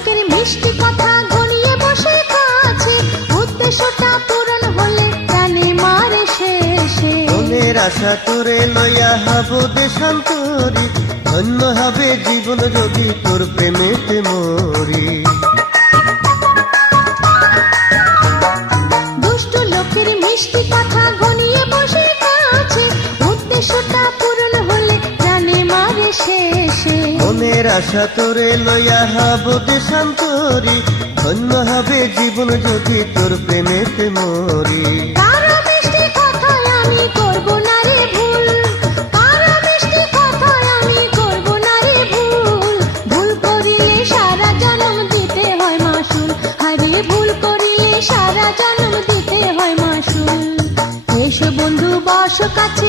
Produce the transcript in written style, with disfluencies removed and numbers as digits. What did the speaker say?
লোকের মিষ্টি কথা ঘনিয়ে বসে কাছে, উদ্দেশ্যটা পূরণ হলে প্রাণে মারে শেষে। মনের আশা তোরে লইয়া হব দেশান্তরী, ধন্য হবে জীবন যদি তোর প্রেমেতে মরি। দুষ্ট লোকের মিষ্টি কথা ঘনিয়ে বসে কাছে, উদ্দেশ্যটা পূরণ হলে প্রাণে মারে শেষে। মনের আশা তোরে লইয়া হব দেশান্তরী, ধন্য হবে জীবন যদি তোর প্রেমেতে মরি। কারো মিষ্টি কথায় আমি করব না রে ভুল, কারো মিষ্টি কথায় আমি করব না রে ভুল। ভুল করিলে সারা জন্ম দিতে হয় মাসুল, হারে ভুল করিলে সারা জন্ম দিতে হয় মাসুল। এসো বন্ধু বস কাছে